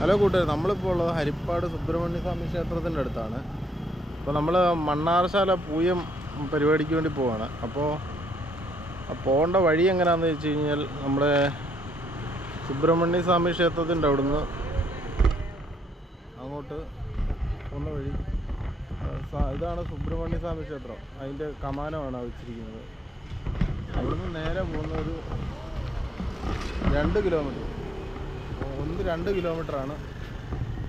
Hello കൂട്ടുകാർ നമ്മളിപ്പോൾ ഉള്ളത് ഹരിപ്പാട് സുബ്രഹ്മണ്യ സ്വാമി ക്ഷേത്രത്തിന്റെ അടുത്താണ്. അപ്പോൾ നമ്മൾ മണ്ണാർശാല പൂയം പരിപാടിക്ക് വേണ്ടി പോവാണ്. അപ്പോൾ പോകേണ്ട വഴി എങ്ങനെയാണെന്ന് വെച്ച് കഴിഞ്ഞാൽ നമ്മുടെ സുബ്രഹ്മണ്യ സ്വാമി ക്ഷേത്രത്തിന്റെ അവിടുന്ന് അങ്ങോട്ട് പോകുന്ന വഴി. ഇതാണ് സുബ്രഹ്മണ്യ സ്വാമി ക്ഷേത്രം. അതിന്റെ കമാനമാണ് വെച്ചിരിക്കുന്നത്. അവിടുന്ന് നേരെ പോകുന്ന ഒരു രണ്ട് കിലോമീറ്റർ. ഒന്ന് രണ്ട് കിലോമീറ്ററാണ്.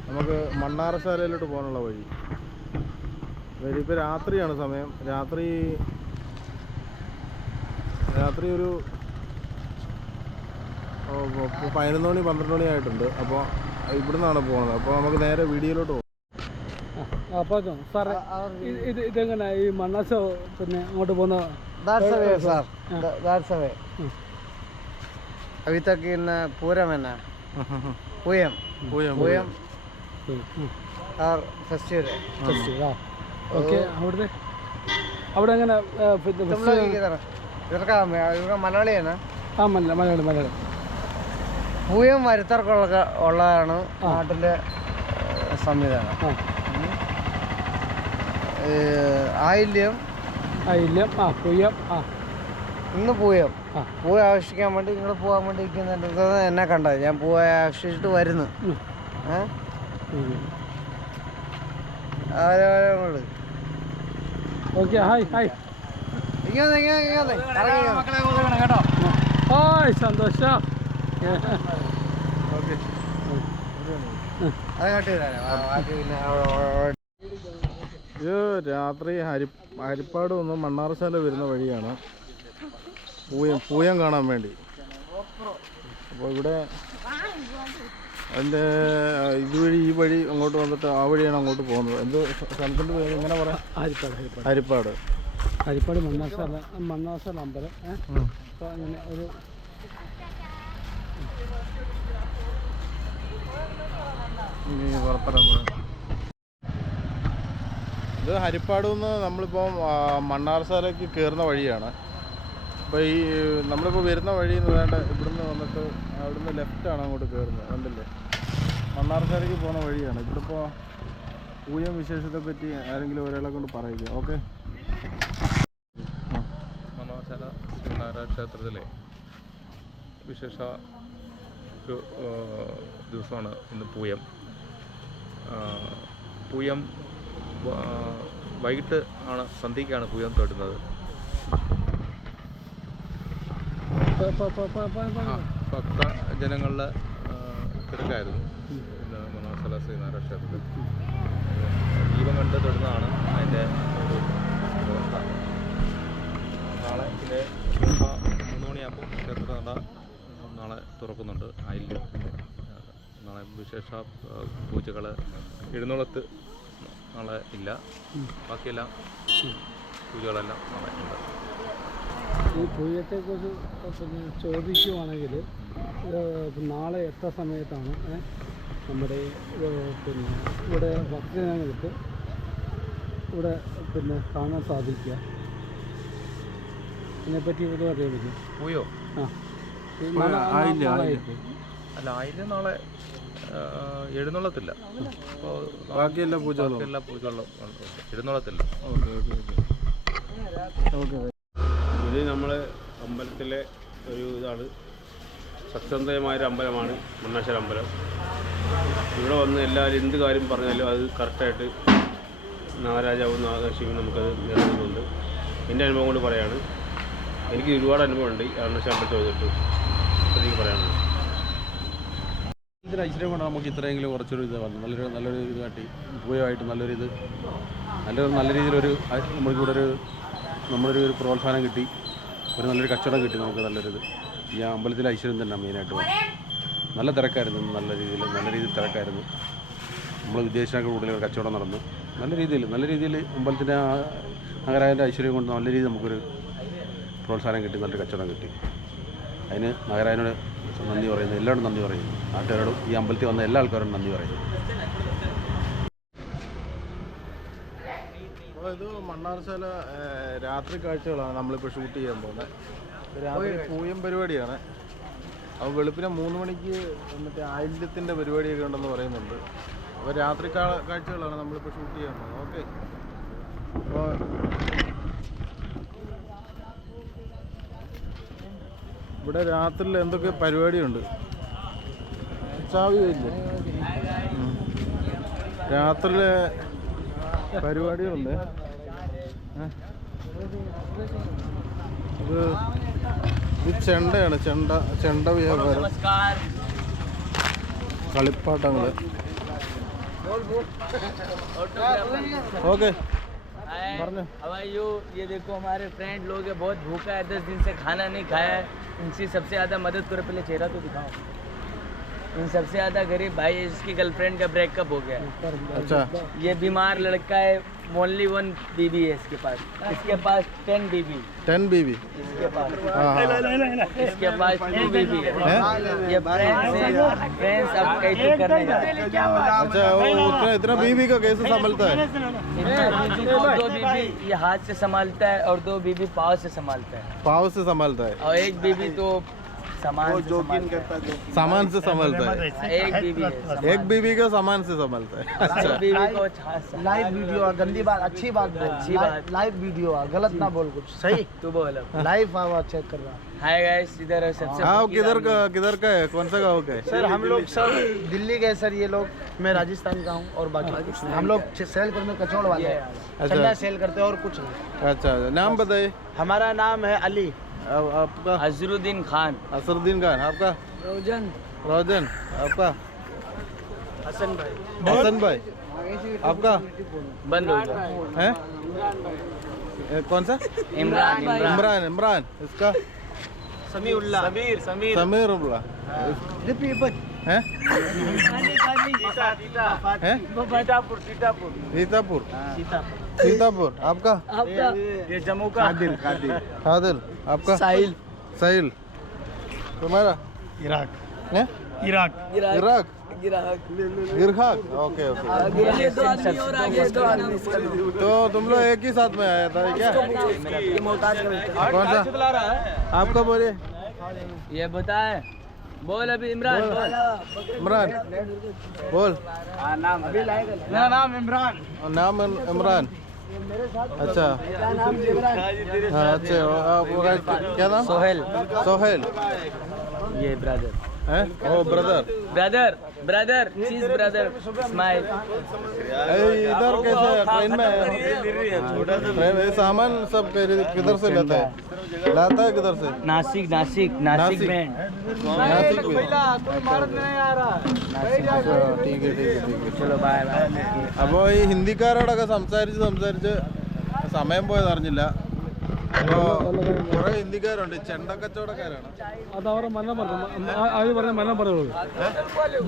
നമുക്ക് മണ്ണാറശാലയിലോട്ട് പോകാനുള്ള വഴി. ഇപ്പോൾ രാത്രിയാണ് സമയം. രാത്രി രാത്രി ഒരു പതിനൊന്ന് മണി പന്ത്രണ്ട് മണി ആയിട്ടുണ്ട്. അപ്പോൾ ഇവിടുന്നാണ് പോകുന്നത് അപ്പോൾ നമുക്ക് നേരെ വീഡിയോയിലോട്ട് പോകാം സാറേ ഇത് ഇത് ഇതെങ്ങനെ? ഈ മണ്ണാശ പിന്നെ അങ്ങോട്ട് പോകുന്ന sir. way, sir. Yeah. Th- Pooyam Pooyam festival festival ആ. ഓക്കെ അവിടുത്തെ? അവിടെ അങ്ങനെ ഇവർക്ക് മലയാളിയാണ്. ആ മല മലയാളി മലയാളി. പൂയം വരുത്തർക്കുള്ള ഉള്ളതാണ് നാട്ടിന്റെ സംവിധാനം. ആയില്യം. ആയില്യം ആ പൂയം ആ. ഇന്ന് പൂയം. ആ. ആവശ്യിക്കാൻ വേണ്ടി നിങ്ങൾ പോകാൻ വേണ്ടി ഇരിക്കുന്നുണ്ട്. എന്നെ കണ്ട? ഞാൻ പൂ ആവശ്യിച്ചിട്ട് വരുന്നു. Okay hi hi. ഹായ് സന്തോഷ. ഇത് രാത്രി ഹരി ഹരിപ്പാട് ഒന്ന് മണ്ണാറശാല വരുന്ന വഴിയാണ്. പൂയം പൂയം കാണാൻ വേണ്ടി. അപ്പോൾ ഇവിടെ അതിന്റെ ഇതുവഴി ഈ വഴി അങ്ങോട്ട് വന്നിട്ട് ആ വഴിയാണ് അങ്ങോട്ട് പോകുന്നത്. എന്ത് സ്ഥലത്തിന്റെ പേര് എങ്ങനെ പറയാം? ഹരിപ്പാട് ഹരിപ്പാട് ഹരിപ്പാട് മണ്ണാശാല മണ്ണാശാല അമ്പലം അപ്പോൾ അങ്ങനെ ഒരു ഇത് ഹരിപ്പാട് നിന്ന് നമ്മളിപ്പോൾ മണ്ണാർസാലയ്ക്ക് കയറുന്ന വഴിയാണ്. അപ്പോൾ ഈ നമ്മളിപ്പോൾ വരുന്ന വഴി എന്ന് വേണ്ട ഇവിടുന്ന് വന്നിട്ട് അവിടുന്ന് ആണ് അങ്ങോട്ട് കയറുന്നത് കണ്ടില്ലേ? മണ്ണാർക്കരയ്ക്ക് പോകുന്ന വഴിയാണ്. ഇവിടെ പൂയം വിശേഷത്തെ പറ്റി ആരെങ്കിലും ഒരാളെ കൊണ്ട് പറയുക ഓക്കെ? മണ്ണാശാല ശ്രീനാരായണ ക്ഷേത്രത്തിലെ വിശേഷ ഒരു ദിവസമാണ് ഇന്ന് പൂയം. പൂയം വൈകിട്ട് ആണ് സന്ധ്യയ്ക്കാണ് പൂയം തേടുന്നത് ഭക്ത ജനങ്ങളുടെ തിരക്കായിരുന്നു. മണ്ണാശാല ശ്രീനാരായണ ക്ഷേത്രത്തിൽ. ദീപം കണ്ട് തൊടുന്നതാണ് അതിന്റെ വ്യവസ്ഥ നാളെ പിന്നെ മൂന്ന് മണിയാകുമ്പോൾ ക്ഷേത്ര നട നാളെ തുറക്കുന്നുണ്ട്. ആയില്യം നാളെ വിശേഷ പൂജകൾ എഴുന്നള്ളത്ത് നാളെ ഇല്ല. ബാക്കിയെല്ലാം പൂജകളെല്ലാം നാളെ ഉണ്ട്. ഈ പൂയത്തെക്കുറിച്ച് പിന്നെ ചോദിക്കുവാണെങ്കിൽ നാളെ എത്ര സമയത്താണ് നമ്മുടെ പിന്നെ ഇവിടെ ഭക്തജനങ്ങൾക്ക് ഇവിടെ പിന്നെ കാണാൻ സാധിക്കുക. അതിനെപ്പറ്റി ഇവിടെ അറിയാൻ പറ്റും പൂയോ? ആ. അല്ല നാളെ- ആയില്ല, നാളെ ആയില്ല. അല്ല ആയില്യം നാളെ എഴുന്നള്ളത്തില്ല. ബാക്കിയെല്ലാം ബാക്കി എല്ലാ പൂജകളും എല്ലാ പൂജകളും. എഴുന്നള്ളത്തില്ല ഓക്കെ ഓക്കെ. ഓക്കെ. ഇത് നമ്മൾ അമ്പലത്തിലെ ഒരു ഇതാണ്. സത്യസന്ധമായൊരു അമ്പലമാണ് മണ്ണാശ്ശേരി അമ്പലം. ഇവിടെ വന്ന് എല്ലാവരും എന്ത് കാര്യം പറഞ്ഞാലും അത് കറക്റ്റായിട്ട് നാഗരാജാവും നാഗശിവും നമുക്കത് നേരിടുന്നുണ്ട് എന്റെ അനുഭവം കൊണ്ട് പറയാണ്. എനിക്ക് ഒരുപാട് അനുഭവമുണ്ട് ഈ അണ്ണാശ്ശേരി അമ്പലത്തിൽ വന്നിട്ട് എനിക്ക് പറയാനുള്ളത്. ഇതിന് ഐശ്വര്യം കൊണ്ട് നമുക്ക് ഇത്രയെങ്കിലും കുറച്ചൊരു ഇത് വന്നു. നല്ലൊരു നല്ലൊരു ഇത് കാട്ടി. പൂയമായിട്ട് നല്ലൊരു ഇത്. നല്ലൊരു നല്ല രീതിയിലൊരു അ- കൂടെ ഒരു നമ്മളൊരു ഒരു പ്രോത്സാഹനം കിട്ടി. ഒരു നല്ലൊരു കച്ചവടം കിട്ടി നമുക്ക് നല്ലൊരു ഈ അമ്പലത്തിലെ ഐശ്വര്യം തന്നെ മെയിനായിട്ട് വന്നു നല്ല തിരക്കായിരുന്നു നല്ല രീതിയിൽ നല്ല രീതിയിൽ തിരക്കായിരുന്നു. നമ്മൾ വിദേശിനൊക്കെ കൂടുതൽ കച്ചവടം നടന്നു. നല്ല രീതിയിൽ നല്ല രീതിയിൽ അമ്പലത്തിന്റെ ആ നഗരായന്റെ ഐശ്വര്യം കൊണ്ട് നല്ല രീതിയിൽ നമുക്കൊരു പ്രോത്സാഹനം കിട്ടി നല്ലൊരു കച്ചവടം കിട്ടി. അതിന് നഗരായനോട് നന്ദി പറയുന്നു എല്ലാവരോടും നന്ദി പറയുന്നു. നാട്ടുകാരോടും ഈ അമ്പലത്തിൽ വന്ന എല്ലാ ആൾക്കാരോടും നന്ദി പറയുന്നു. അപ്പോൾ ഇത് മണ്ണാർശാല രാത്രി കാഴ്ചകളാണ് നമ്മളിപ്പോൾ ഷൂട്ട് ചെയ്യാൻ പോകുന്നത് രാത്രി പൂയം പരിപാടിയാണ്. അപ്പോൾ വെളുപ്പിനെ മൂന്ന് മണിക്ക് മറ്റേ ആയില്യത്തിന്റെ പരിപാടിയൊക്കെ ഉണ്ടെന്ന് പറയുന്നുണ്ട്. അപ്പോൾ രാത്രി കാഴ്ചകളാണ് നമ്മളിപ്പോൾ ഷൂട്ട് ചെയ്യാൻ പോകുന്നത് ഓക്കെ. അപ്പോൾ ഇവിടെ രാത്രിയിൽ എന്തൊക്കെ പരിപാടിയുണ്ട്? ചാവി ഇല്ലേ ഉം. രാത്രിയിലെ പരിപാടികളുണ്ട്? ഇത് ഇത് ചെണ്ടയാണ് ചെണ്ട ചെണ്ട വ്യാപാരം കളിപ്പാട്ടങ്ങൾ ഓക്കെ പറഞ്ഞോ How are you? ये देखो हमारे फ्रेंड लोग है बहुत भूखा है दस दिन से खाना नहीं खाया है इनसे सबसे ज़्यादा मदद करो पहले चेहरा तो दिखाओ इन सबसे ज़्यादा गरीब भाई है जिसकी गर्लफ्रेंड का ब्रेकअप हो गया। है अच्छा। ये बीमार लड़का है ओनली वन बीबी है इसके पास। इसके पास ten B B ten B B इसके पास। हाँ हाँ। इसके पास टू बीबी है? ये फ्रेंड्स फ्रेंड्स अब कहीं तो करने। अच्छा वो उतना इतना बीवी का कैसे संभलता है? बीबी दो बीबी ये हाथ से संभालता है और दो बीबी पाँव से संभालता है। पाव से संभालता है। और एक बीबी तो सामान से संभालता सामान से संभालता है। है एक बीबी है एक बीवी का सामान से संभालता है। अच्छा। बीवी को लाइव वीडियो आ, गंदी बात अच्छी बात अच्छी बात। लाइव वीडियो आ, गलत ना बोल कुछ। सही? तू बोल। लाइव आवाज़ चेक कर रहा। हाय गाइस इधर सबसे हाँ किधर का किधर का है? कौन सा गाँव का है? सर हम लोग सब दिल्ली गए सर ये लोग। मैं राजस्थान का हूँ और बाकी हम लोग सेल करने कचौड़ वाले हैं। अच्छा। सेल करते हैं और कुछ नहीं। अच्छा अच्छा। नाम बताइए। हमारा नाम है अली। अब आपका? अजरुद्दीन खान। असरुद्दीन खान आपका? रोजन। रोजन आपका? हसन भाई। हसन भाई आपका? बंद हो गया। है? कौन सा? इमरान। इमरान इमरान। इसका? समीउल्लाह समीर समीर। समीर उल्ला है? है? सीतापुर सीतापुर। सीतापुर सीतापुर आपका। ये जम्मू का। आदिल आदिल आदिल आपका? साहिल। साहिल। तुम्हारा? इराक। है? इराक। इराक। गिराक ओके ओके। आदमी तो तुम लोग एक ही साथ में आया था क्या। कौन सा? आपका बोलिए। ये बताए। बोल अभी इमरान बोल। इमरान। बोल। मेरा नाम इमरान। नाम इमरान। अच्छा। हाँ अच्छा क्या नाम? सोहेल। सोहेल। ये ब्रदर ओ brother brother brother cheese brother smile इधर कैसे ट्रेन में है? ट्रेन- ये सामान सब किधर किधर से लाता है लाता है किधर से नासिक नासिक नासिक नासिक। बैंड नासिक में कोई भारत में नहीं आ रहा अच्छा, ठीक है ठीक है ठीक है चलो बाय बाय അപ്പോൾ ഈ ഹിന്ദിക്കാരോടൊക്കെ സംസാരിച്ച് സംസാരിച്ച് സമയം പോയത് അറിഞ്ഞില്ല അപ്പോൾ കുറേ ഹിന്ദിക്കാരുണ്ട് ചെണ്ട കച്ചവടക്കാരാണ് അത് അവരെ മലയാളം പറഞ്ഞു അവർ പറഞ്ഞ മലയാളം പറഞ്ഞോളൂ.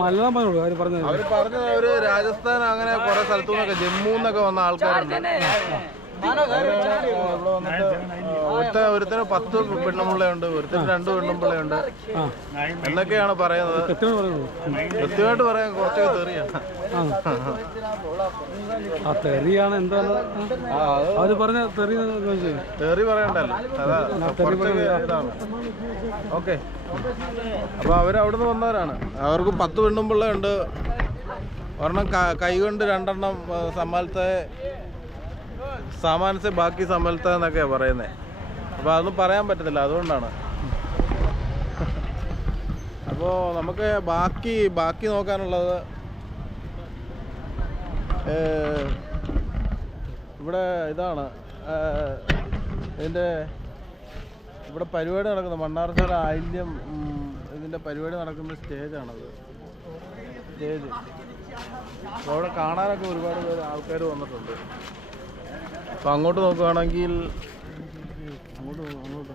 മലയാളം പറഞ്ഞോളൂ അവർ പറഞ്ഞത്. അവർ പറഞ്ഞത് അവർ രാജസ്ഥാൻ അങ്ങനെ കുറെ സ്ഥലത്തു നിന്നൊക്കെ ജമ്മു എന്നൊക്കെ വന്ന ആൾക്കാരുണ്ട്. ഒറ്റ ഒരുത്തിന് പത്ത് പെണ്ണുമ്പിള്ളയുണ്ട് ഒരുത്തിന് രണ്ട് പെണ്ണുമ്പിള്ളയുണ്ട്. എന്നൊക്കെയാണ് പറയുന്നത്. കൃത്യമായിട്ട് പറയാൻ കുറച്ചൊക്കെ തെറിയാണ് ആ തെറിയാണ് എന്താണ് അത് പറഞ്ഞ തെറി തെറി പറയണ്ടല്ലോ. ഓക്കെ. അപ്പൊ അവർ അവിടുന്ന് വന്നവരാണ്. അവർക്ക് പത്ത് പെണ്ണും പിള്ളയുണ്ട് ഒരെണ്ണം കൈകൊണ്ട് കൈ കൊണ്ട് രണ്ടെണ്ണം സമ്മാനത്തെ സാമാനത്തെ ബാക്കി സമ്മലത്തെ എന്നൊക്കെയാണ് പറയുന്നത് അപ്പോൾ അതൊന്നും പറയാൻ പറ്റത്തില്ല അതുകൊണ്ടാണ്. അപ്പോൾ നമുക്ക് ബാക്കി ബാക്കി നോക്കാനുള്ളത് ഇവിടെ ഇതാണ് ഇതിന്റെ ഇവിടെ പരിപാടി നടക്കുന്നത് മണ്ണാർക്കാട് ആയില്യം ഇതിന്റെ പരിപാടി നടക്കുന്ന സ്റ്റേജാണത്. സ്റ്റേജ്. അവിടെ കാണാനൊക്കെ ഒരുപാട് പേര് ആൾക്കാർ വന്നിട്ടുണ്ട്. അപ്പോൾ അങ്ങോട്ട് നോക്കുകയാണെങ്കിൽ അങ്ങോട്ട് അങ്ങോട്ട്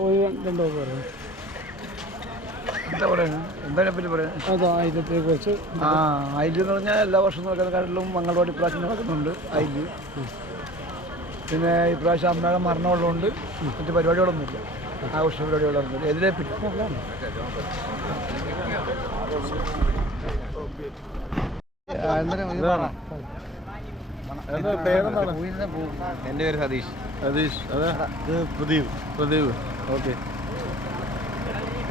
ഒരു രണ്ടോ പറയാം. എന്താ പറയുന്നത് എന്താ പറ്റി പറയുന്നത് അത് ആയിരത്തെ കുറിച്ച് ആ ഐൽ എന്ന് പറഞ്ഞാൽ എല്ലാ വർഷവും നടക്കുന്നതിനെക്കാട്ടിലും മംഗളവാടി പ്രാവശ്യം നടക്കുന്നുണ്ട് അയിൽ പിന്നെ ഇപ്രാവശ്യം അമ്മയുടെ മരണമുള്ളതുകൊണ്ട് മറ്റു പരിപാടികളൊന്നുമില്ല. ആഘോഷ പരിപാടികളൊന്നുമില്ല. എതിരെ പിന്നെ എന്റെ പേര് സതീഷ്. സതീഷ് അതെ? പ്രദീപ്. പ്രദീപ് ഓക്കെ.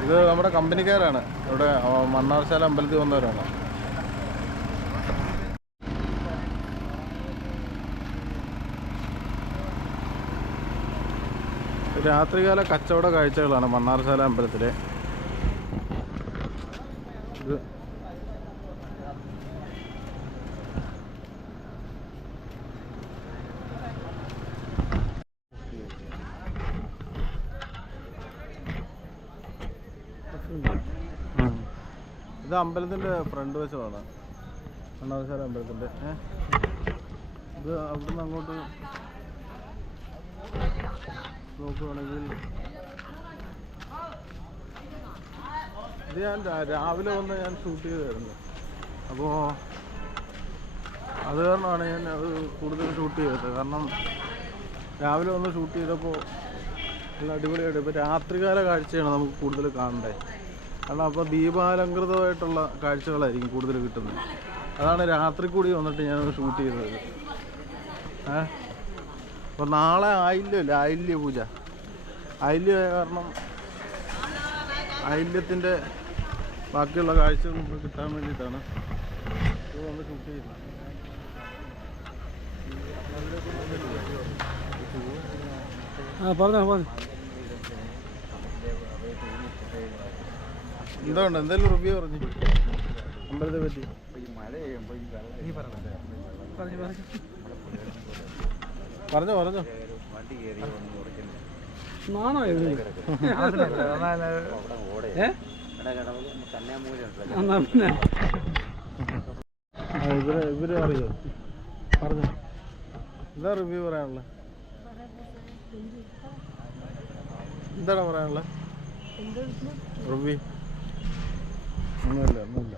ഇത് നമ്മുടെ കമ്പനിക്കാരാണ്. ഇവിടെ മണ്ണാർശാല അമ്പലത്തിൽ വന്നവരാണ്. രാത്രികാല കച്ചവട കാഴ്ചകളാണ് മണ്ണാർശാല അമ്പലത്തിലെ. ഇത് ഇത് അമ്പലത്തിന്റെ ഫ്രണ്ട് വശമാണ്. അണ്ണാവശാല അമ്പലത്തിന്റെ ഇത് ഇത് അവിടുന്ന് അങ്ങോട്ട് നോക്കുകയാണെങ്കിൽ ഇത് ഞാൻ രാവിലെ വന്ന് ഞാൻ ഷൂട്ട് ചെയ്തായിരുന്നു. അപ്പോൾ അത് കാരണമാണ് ഞാൻ അത് കൂടുതൽ ഷൂട്ട് ചെയ്തത്. കാരണം രാവിലെ വന്ന് ഷൂട്ട് ചെയ്തപ്പോൾ നല്ല അടിപൊളിയായിട്ട്. ഇപ്പോൾ രാത്രികാല കാഴ്ചയാണ് നമുക്ക് കൂടുതൽ കാണണ്ടേ? കാരണം അപ്പോൾ ദീപാലങ്കൃതമായിട്ടുള്ള കാഴ്ചകളായിരിക്കും കൂടുതൽ കിട്ടുന്നത്. അതാണ് രാത്രി കൂടി വന്നിട്ട് ഞാൻ ഷൂട്ട് ചെയ്തത്. ഏ? അപ്പോൾ നാളെ ആയില്യമില്ല ആയില്യ പൂജ. ആയില്യ കാരണം ആയില്യത്തിന്റെ ബാക്കിയുള്ള കാഴ്ചകൾ നമുക്ക് കിട്ടാൻ വേണ്ടിയിട്ടാണ്. വന്ന് ഷൂട്ട് ചെയ്യുന്നത് ആ പറഞ്ഞോ പറഞ്ഞു. എന്തുകൊണ്ട്? എന്തെങ്കിലും റിവ്യൂ പറഞ്ഞു. അമ്പലത്തെ പറ്റി. പറഞ്ഞോ പറഞ്ഞോ. നാണോ ഇത്? ഇവർ ഇവർ അറിയോ? പറഞ്ഞോ. എന്താ റിവ്യൂ പറയാനുള്ളത് എന്താണ് പറയാനുള്ളത് റിവ്യൂ ഒന്നുമില്ല ഒന്നുമില്ല.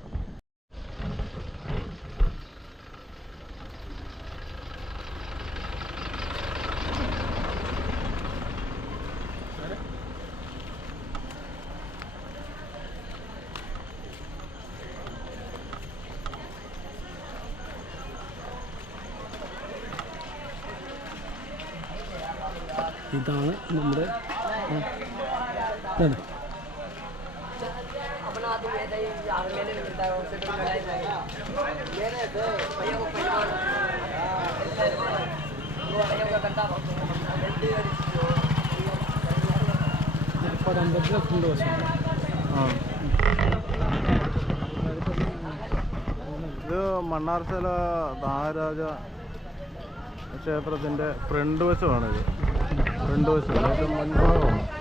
ഇതാണ് നമ്മുടെ ആ, ഇത് മണ്ണാർശാല ദാരാജ ക്ഷേത്രത്തിന്റെ ഫ്രണ്ട് വശമാണിത്. ഫ്രണ്ട് വശം. മുൻഭാഗമാണ്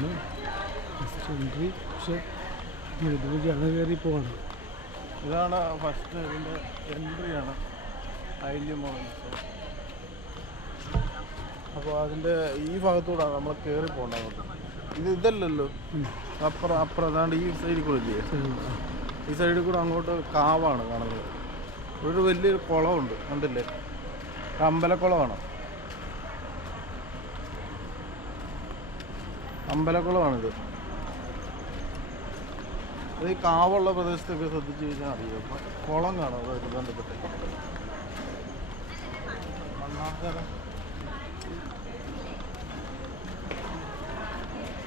ഇതാണ് ഫസ്റ്റ് എൻട്രി ഇതിലേക്ക് ഇതുവഴിയാണ് കയറി പോവാണ് ഇതാണ് ഫസ്റ്റ് ഇതിന്റെ എൻട്രിയാണ് ഐല്യ മോഹൻസോ അപ്പോൾ അതിന്റെ ഈ ഭാഗത്തൂടാണ് നമ്മൾ കയറി പോകേണ്ടത്. ഇത് ഇതല്ലല്ലോ. അപ്പുറം അപ്പുറം അതാണ്ട് ഈ സൈഡിൽ കൂടെ ഇല്ലേ? ഈ സൈഡിൽ കൂടെ അങ്ങോട്ട് കാവാണ് കാണുന്നത്. ഒരു വലിയൊരു കുളമുണ്ട്. കണ്ടില്ലേ? അമ്പലക്കുളമാണ് അമ്പലക്കുളമാണിത്. അത് ഈ കാവുള്ള പ്രദേശത്തൊക്കെ ശ്രദ്ധിച്ചു കഴിഞ്ഞാൽ അറിയാം. കുളം കാണും അതായത് ബന്ധപ്പെട്ട്. മണ്ണാർക്കര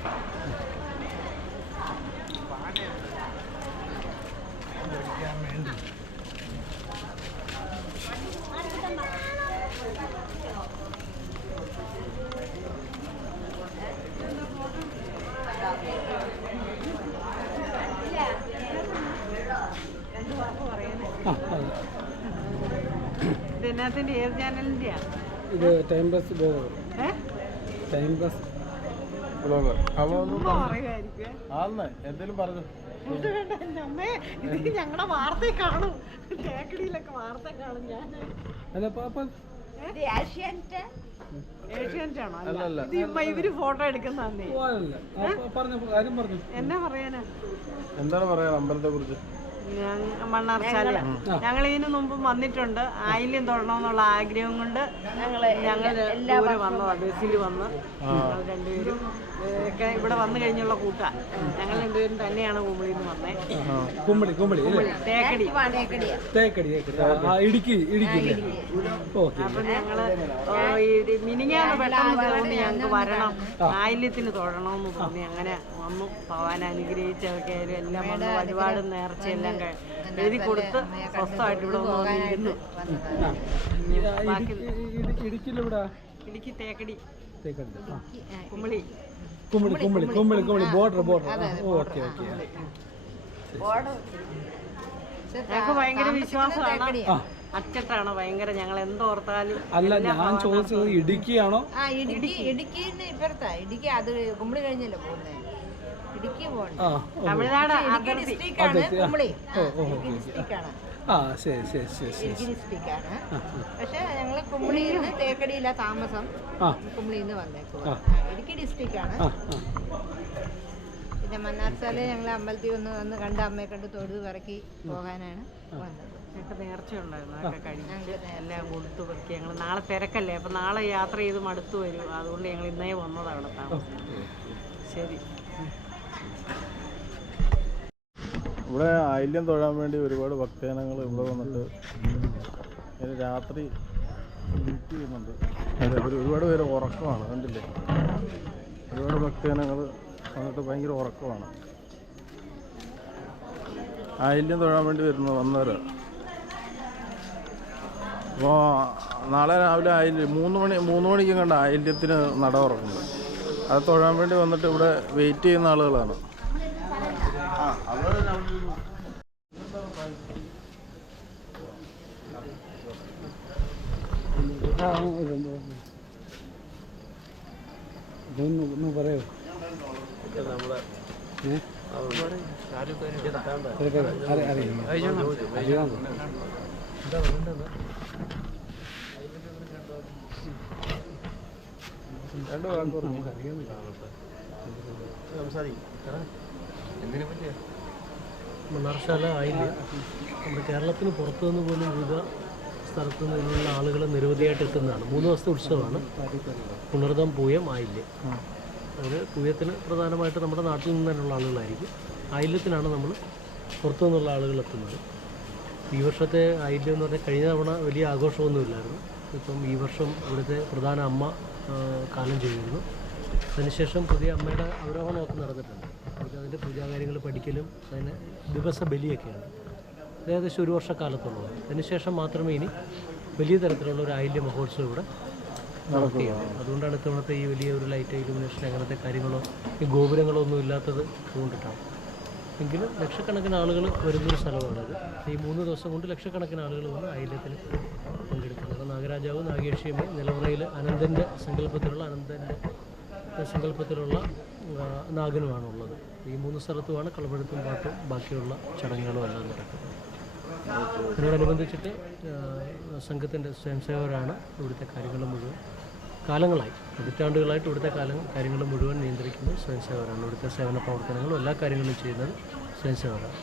ആ അതെ ഇതിനകത്തിന്റെ ഏത് ചാനലിന്റെയാ ഇത് ടൈം ബ്ലോഗർ ടൈം ബ്ലോഗർ ആന്ന് എന്തേലും പറഞ്ഞു. ഞങ്ങളുടെ കാണും. തേക്കടിയിലൊക്കെ വാർത്ത കാണും ഞാൻ. അല്ല പാപ്പ. ഇവർ ഫോട്ടോ എടുക്കുന്നേ എന്നാ പറയാനാ? എന്താണ് പറയാൻ അമ്പലത്തെ കുറിച്ച് മണ്ണാർച്ചാല ഞങ്ങൾ ഇതിനു മുമ്പ് വന്നിട്ടുണ്ട്. ആയില്യം തൊടണമെന്നുള്ള ആഗ്രഹം കൊണ്ട് ഞങ്ങൾ ദൂരെ വന്നതാ ബസ്സിൽ വന്ന് ഞങ്ങൾ രണ്ടുപേരും ഒക്കെ ഇവിടെ വന്നു കഴിഞ്ഞുള്ള കൂട്ടാ. ഞങ്ങൾ രണ്ടുപേരും തന്നെയാണ് കുമ്പളിയിൽ നിന്ന് വന്നേ കുമ്പളി കുമ്പളി തേക്കടി. ഇടുക്കി ഇടുക്കി ഓക്കെ. അപ്പൊ ഞങ്ങൾ മിനിങ്ങാണ് പെട്ടെന്ന് ഞങ്ങൾക്ക് വരണം. ആയില്യത്തിന് തൊഴണമെന്ന് പറഞ്ഞ് അങ്ങനെ വന്നു ഭഗവാൻ അനുഗ്രഹിച്ചവർക്ക് ആയാലും എല്ലാം വന്ന് ഒരുപാട് നേർച്ചയെല്ലാം കഴി- എഴുതി കൊടുത്ത് സ്വസ്ഥമായിട്ട് ഇവിടെ വന്നിരിക്കുന്നു Idukki Thekkady. Kumily Kumily Kumily Kumily Kumily border border. Okay okay ഞങ്ങൾക്ക് ഭയങ്കര വിശ്വാസമാണ്. അച്ചട്ടാണ് ഭയങ്കര? ഞങ്ങൾ എന്തോർത്താലും അല്ല ഞാൻ ചോദിച്ചത് ഇടുക്കിയാണോ? ഇടുക്കി ഇടുക്കി ഇടുക്കിന്ന് ഇപ്പുറത്താ. ഇടുക്കി അത് കുമ്പളി കഴിഞ്ഞല്ലേ പോകുന്നത്? തമിഴ്നാട് ആ. ഓ, ഓ, ഇടുക്കി ഓക്കെ. ആണ്. ആ ശരി ശരി ശരി ശരി പക്ഷെ ഞങ്ങൾ കുമ്പളിയിൽ നിന്ന് താമസം. കുമ്പളിയിൽ നിന്ന്. ഇടുക്കി പിന്നെ മണ്ണാർച്ചാൽ ഞങ്ങൾ അമ്പലത്തിൽ ഒന്ന് വന്ന് കണ്ട് അമ്മയെ കണ്ട് തൊഴുത് പിറക്കി പോകാനാണ് വന്നത്. ഞങ്ങൾക്ക് നേർച്ച ഉണ്ടായിരുന്നു അതൊക്കെ കഴിഞ്ഞ് എല്ലാം കൊടുത്തു വെക്കി ഞങ്ങൾ നാളെ തിരക്കല്ലേ അപ്പം നാളെ യാത്ര ചെയ്ത് മടുത്തു വരും. അതുകൊണ്ട് ഞങ്ങൾ ഇന്നേ വന്നതാണ് താമസം. ശരി. ഇവിടെ ആയില്യം തൊഴാൻ വേണ്ടി ഒരുപാട് ഭക്തജനങ്ങൾ ഇവിടെ വന്നിട്ട് രാത്രി വെയിറ്റ് ചെയ്യുന്നുണ്ട്. ഒരുപാട് പേര് ഉറക്കമാണ് കണ്ടില്ലേ? ഒരുപാട് ഭക്തജനങ്ങൾ വന്നിട്ട് ഭയങ്കര ഉറക്കമാണ്. ആയില്യം തൊഴാൻ വേണ്ടി വരുന്ന വന്നവര്. അപ്പോൾ നാളെ രാവിലെ ആയില്യം മൂന്ന് മണി മൂന്ന് മണിക്കും കണ്ട ആയില്യത്തിന് നട തുറക്കുന്നത് അത് തൊഴാൻ വേണ്ടി വന്നിട്ട് ഇവിടെ വെയിറ്റ് ചെയ്യുന്ന ആളുകളാണ് ഇതൊന്ന് പറയോ അറി- അറിയാം. അറിയാം. രണ്ട് വാക്ക് മണ്ണാർശാല ആയില്ല? നമ്മുടെ കേരളത്തിന് പുറത്തു നിന്ന് പോലും വിവിധ സ്ഥലത്തു നിന്നുള്ള ആളുകൾ നിരവധിയായിട്ട് എത്തുന്നതാണ്. മൂന്ന് ദിവസത്തെ ഉത്സവമാണ്. പുണർദം പൂയം ആയില്ല? അതിൽ പൂയത്തിന് പ്രധാനമായിട്ട് നമ്മുടെ നാട്ടിൽ നിന്ന് തന്നെയുള്ള ആളുകളായിരിക്കും. ആയില്യത്തിനാണ് നമ്മൾ പുറത്തു നിന്നുള്ള ആളുകൾ എത്തുന്നത്. ഈ വർഷത്തെ ആയില്യം എന്ന് പറഞ്ഞാൽ കഴിഞ്ഞ തവണ വലിയ ആഘോഷമൊന്നുമില്ലായിരുന്നു. ഇപ്പം ഈ വർഷം ഇവിടുത്തെ പ്രധാന അമ്മ കാലം ചെയ്തിരുന്നു അതിനുശേഷം പുതിയ അമ്മയുടെ അവരോഹണമൊക്കെ നടന്നിട്ടുണ്ട്. നമുക്ക് അതിന്റെ പൂജാകാര്യങ്ങൾ പഠിക്കലും അതിന് ദിവസ ബലിയൊക്കെയാണ്. ഏകദേശം ഒരു വർഷക്കാലത്തുള്ളത് അതിനുശേഷം മാത്രമേ ഇനി വലിയ തരത്തിലുള്ള ഒരു ആയില്യ മഹോത്സവം ഇവിടെ നടക്കുകയുള്ളൂ. അതുകൊണ്ടാണ് ഇത്തവണത്തെ ഈ വലിയ ഒരു ലൈറ്റ് ഇലുമിനേഷൻ അങ്ങനത്തെ കാര്യങ്ങളോ ഈ ഗോപുരങ്ങളോ ഒന്നും ഇല്ലാത്തത് അതുകൊണ്ടിട്ടാണ് എങ്കിലും ലക്ഷക്കണക്കിന് ആളുകൾ വരുന്നൊരു സ്ഥലമാണത്. ഈ മൂന്ന് ദിവസം കൊണ്ട് ലക്ഷക്കണക്കിന് ആളുകൾ വന്ന് ആയിരത്തിൽ പങ്കെടുക്കുന്നത് നാഗരാജാവ് നാഗേക്ഷിയമ്മ നിലവറയിൽ അനന്തന്റെ സങ്കല്പത്തിലുള്ള അനന്തന്റെ സങ്കല്പത്തിലുള്ള നാഗനുമാണുള്ളത്. ഈ മൂന്ന് സ്ഥലത്തുമാണ് കളമെഴുത്തും പാട്ടും ബാക്കിയുള്ള ചടങ്ങുകളും എല്ലാം നടക്കുന്നത്. ഇതിനോടനുബന്ധിച്ചിട്ട് ആ, സംഘത്തിന്റെ സ്വയംസേവകരാണ് ഇവിടുത്തെ കാര്യങ്ങൾ മുഴുവൻ കാലങ്ങളായി. പതിറ്റാണ്ടുകളായിട്ട് ഇവിടുത്തെ കാലം കാര്യങ്ങൾ മുഴുവൻ നിയന്ത്രിക്കുന്നത് സ്വയംസേവകരാണ്. ഇവിടുത്തെ സേവന പ്രവർത്തനങ്ങളും എല്ലാ കാര്യങ്ങളും ചെയ്യുന്നത് സ്വയംസേവകരാണ്.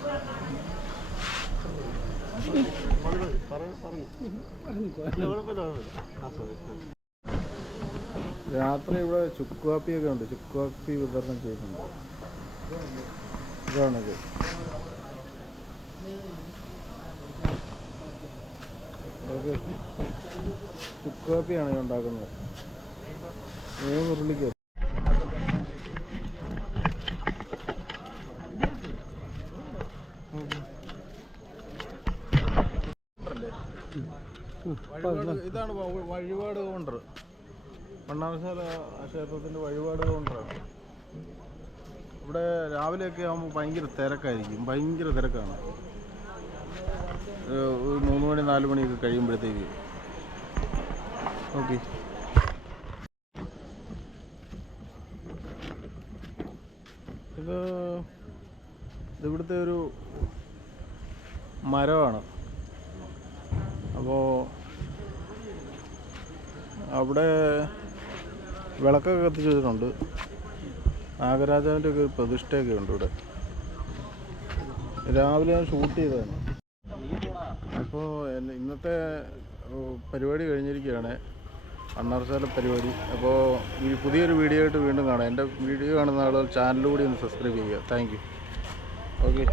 രാത്രി ഇവിടെ ചുക്കുകാപ്പിയൊക്കെ ഉണ്ട്. ചുക്കുകാപ്പി വിതരണം ചെയ്യുന്നുണ്ട്. ഇതാണിത് ചുക്കുകാപ്പിയാണ് ഉണ്ടാക്കുന്നത്. ഇതാണ് വഴിപാട് കൗണ്ടർ മണ്ണാർശാല ക്ഷേത്രത്തിന്റെ വഴിപാട് കൗണ്ടറാണ് ഇവിടെ രാവിലെയൊക്കെ ആകുമ്പോൾ ഭയങ്കര തിരക്കായിരിക്കും. ഭയങ്കര തിരക്കാണ്. ഒരു മൂന്ന് മണി നാല് മണിയൊക്കെ കഴിയുമ്പോഴത്തേക്ക്. ഓക്കെ. ഇത് ഇത് ഇവിടുത്തെ ഒരു മരമാണ്. അപ്പോൾ അവിടെ വിളക്കൊക്കെ കത്തിച്ച് വെച്ചിട്ടുണ്ട്. നാഗരാജാവിന്റെ ഒക്കെ ഒരു പ്രതിഷ്ഠയൊക്കെ ഉണ്ട് ഇവിടെ. രാവിലെ ഞാൻ ഷൂട്ട് ചെയ്തതാണ്. അപ്പോൾ ഇന്നത്തെ പരിപാടി കഴിഞ്ഞിരിക്കുകയാണ്. അണ്ണാർശാല പരിപാടി. അപ്പോൾ ഈ പുതിയൊരു വീഡിയോ ആയിട്ട് വീണ്ടും കാണാം. എന്റെ വീഡിയോ കാണുന്ന ആളുകൾ ചാനലിലൂടെ ഒന്ന് സബ്സ്ക്രൈബ് ചെയ്യുക. Thank you okay